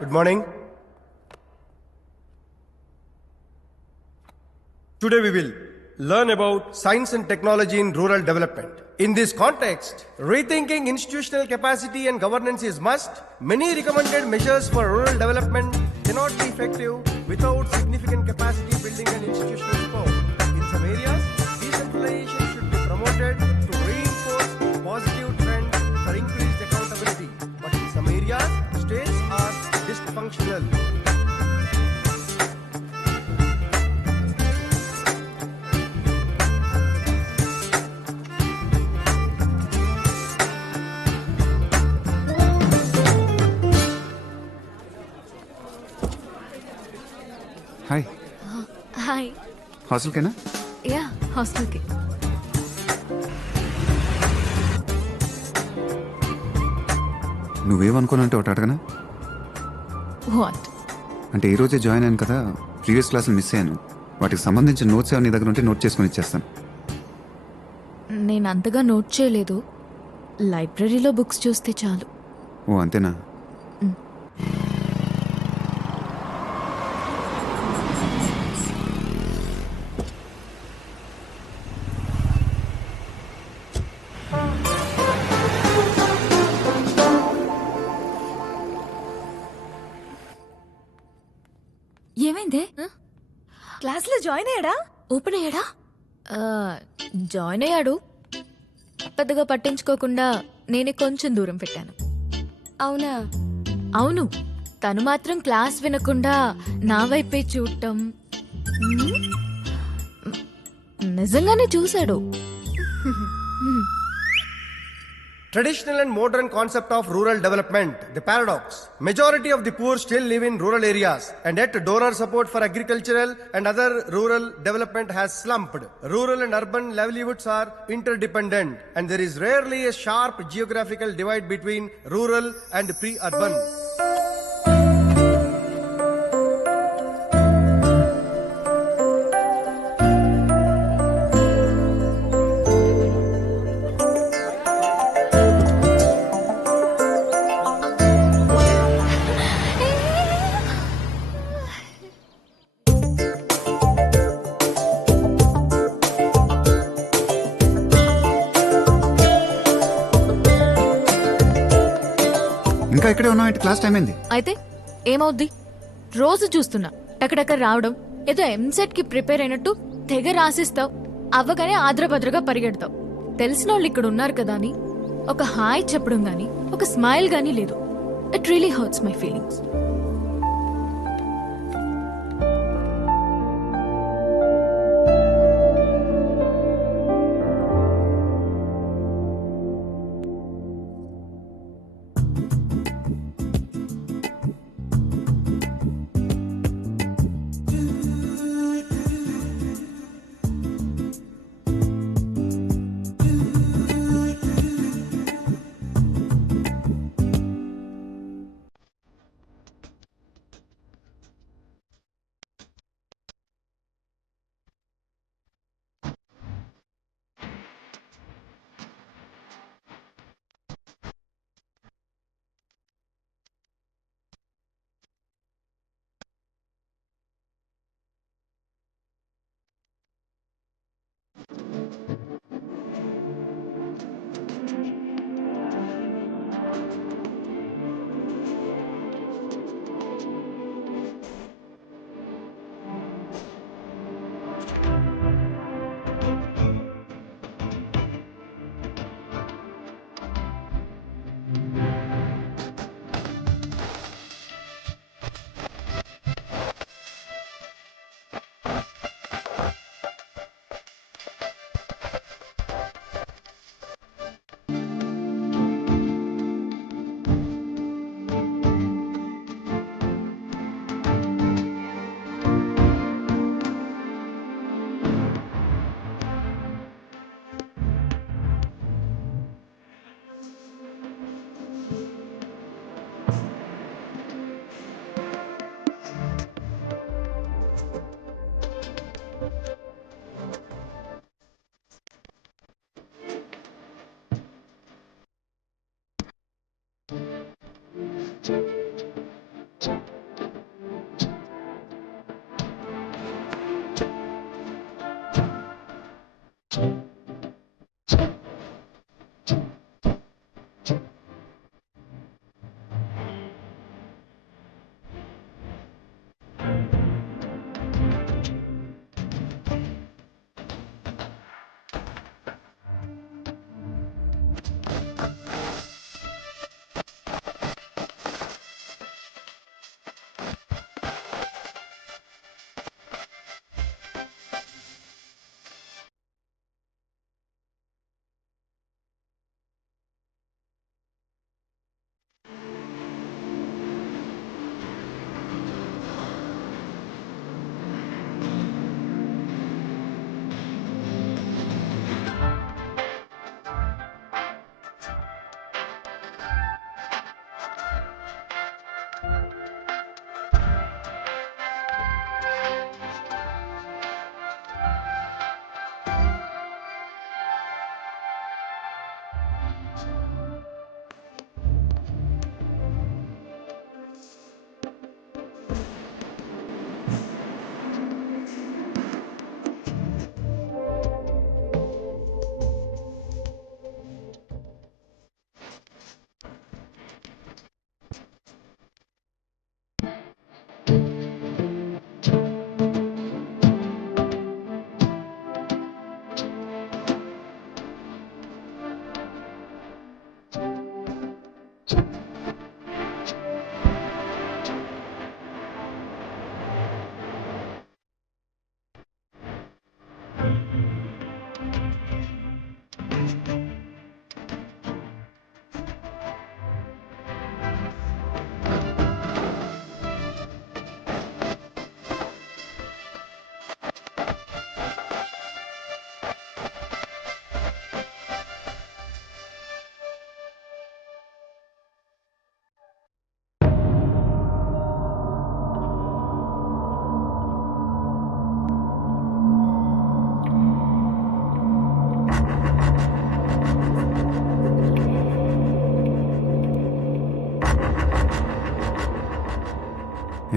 Good morning. Today we will learn about science and technology in rural development. In this context, rethinking institutional capacity and governance is must. Many recommended measures for rural development cannot be effective without significant capacity building and institutional support. In some areas, decentralization should be promoted to reinforce positive trend for increased accountability. But in some areas, states are dysfunctional. Hi hi. హాస్టల్కేనా? Yeah, హాస్టల్కి. నువ్వేమనుకోనంటే ఒకటి అడగనా? What? అంటే ఈ రోజే join అయ్యాను కదా, ప్రీవియస్ క్లాసులు మిస్ అయ్యాను. వాటికి సంబంధించిన నోట్స్ ఏమైనా నీ దగ్గర ఉంటే నోట్ చేసుకుని ఇచ్చేస్తాను. నేను అంతగా నోట్ చేయలేదు. లైబ్రరీలో బుక్స్ చూస్తే చాలు. ఓ అంతేనా? ఏమైందే? క్లాస్లో జాయిన్ అయ్యాడా? ఓపెన్ అయ్యాడా? జాయిన్ అయ్యాడు. పెద్దగా పట్టించుకోకుండా నేనే కొంచెం దూరం పెట్టాను. అవునా? అవును, తను మాత్రం క్లాస్ వినకుండా నా వైపే చూడటం. నిజంగానే చూశాడు. Traditional and modern concept of rural development, the paradox. Majority of the poor still live in rural areas, and yet donor support for agricultural and other rural development has slumped. Rural and urban livelihoods are interdependent, and there is rarely a sharp geographical divide between rural and pre-urban. ఇంకా ఇక్కడే ఉన్నావు ఏంటి? Class time అయింది. అయితే ఏమవుద్ది? రోజు చూస్తున్నా టకటక రావడం. ఏదో ఎంసెట్ కి ప్రిపేర్ అయినట్టు తెగ రాసిస్తావు. అవ్వగానే ఆద్రభద్రగా పరిగెడతావు. తెలిసిన వాళ్ళు ఇక్కడ ఉన్నారు కదా అని ఒక హాయ్ చెప్పడం గానీ, ఒక స్మైల్ గానీ లేదు. It really hurts my feelings.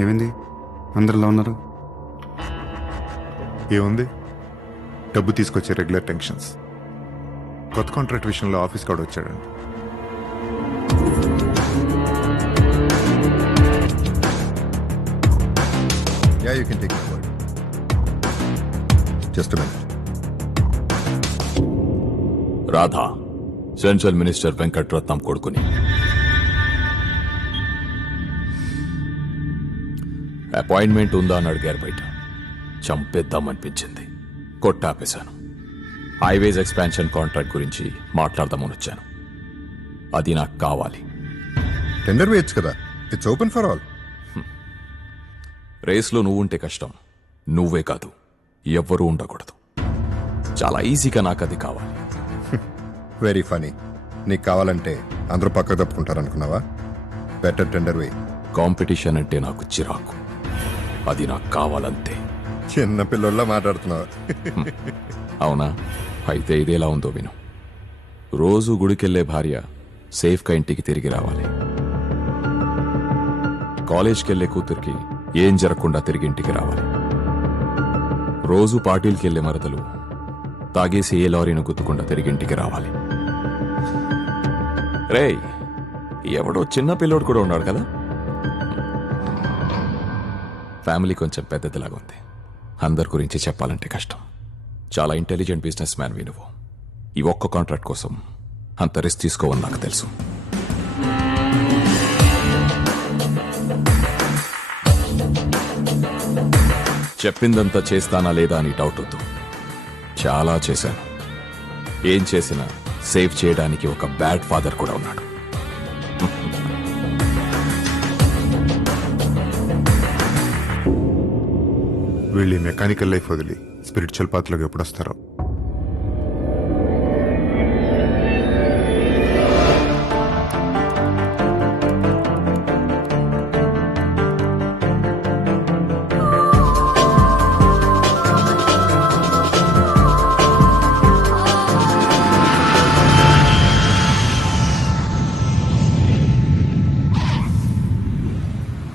ఏమైంది? అందరిలో ఉన్నారు? ఏముంది, డబ్బు తీసుకొచ్చే రెగ్యులర్ టెన్షన్స్. కొత్త కాంట్రాక్ట్ విషయంలో ఆఫీస్ కాడ వచ్చాడండి. Yeah, you can take my word. Just a minute. Radha central minister Venkatratnam కొడుకుని. అపాయింట్మెంట్ ఉందా అని అడిగారు బయట. చంపేద్దామనిపించింది, కొట్టాపేశాను. హైవేస్ ఎక్స్పాన్షన్ కాంట్రాక్ట్ గురించి మాట్లాడదామని వచ్చాను. అది నాకు కావాలి. టెండర్ వేయచ్చు కదా, ఇట్స్ ఓపెన్ ఫర్ ఆల్. రేస్లో నువ్వుంటే కష్టం, నువ్వే కాదు ఎవ్వరూ ఉండకూడదు. చాలా ఈజీగా నాకు అది కావాలి. Very funny. నీకు కావాలంటే అందరూ పక్కకు తప్పుకుంటారనుకున్నావా? Better tender way. కాంపిటీషన్ అంటే నాకు చిరాకు, అది నాకు కావాలంతే. చిన్న పిల్లల్లా మాట్లాడుతున్నావా? అవునా? అయితే ఇదేలా ఉందో విను. రోజు గుడికెళ్లే భార్య సేఫ్గా ఇంటికి తిరిగి రావాలి. కాలేజ్కెళ్లే కూతురికి ఏం జరగకుండా తిరిగి ఇంటికి రావాలి. రోజు పార్టీలకెళ్లే మరదలు తాగేసి ఏ లారీని గుద్దుకుండా తిరిగి ఇంటికి రావాలి. రేయ్, ఎవడో చిన్న పిల్లోడు కూడా ఉన్నాడు కదా. ఫ్యామిలీ కొంచెం పెద్దదిలాగా ఉంది. అందరి గురించి చెప్పాలంటే కష్టం. చాలా ఇంటెలిజెంట్ బిజినెస్ మ్యాన్వి నువ్వు. ఈ ఒక్క కాంట్రాక్ట్ కోసం అంత రిస్క్ తీసుకోవని నాకు తెలుసు. చెప్పిందంతా చేస్తానా లేదా అని డౌట్ వద్దు. చాలా చేశాను. ఏం చేసినా సేవ్ చేయడానికి ఒక బ్యాడ్ ఫాదర్ కూడా ఉన్నాడు. వీళ్ళు మెకానికల్ లైఫ్ వదిలి స్పిరిచువల్ పాత్రలోకి ఎప్పుడు వస్తారో.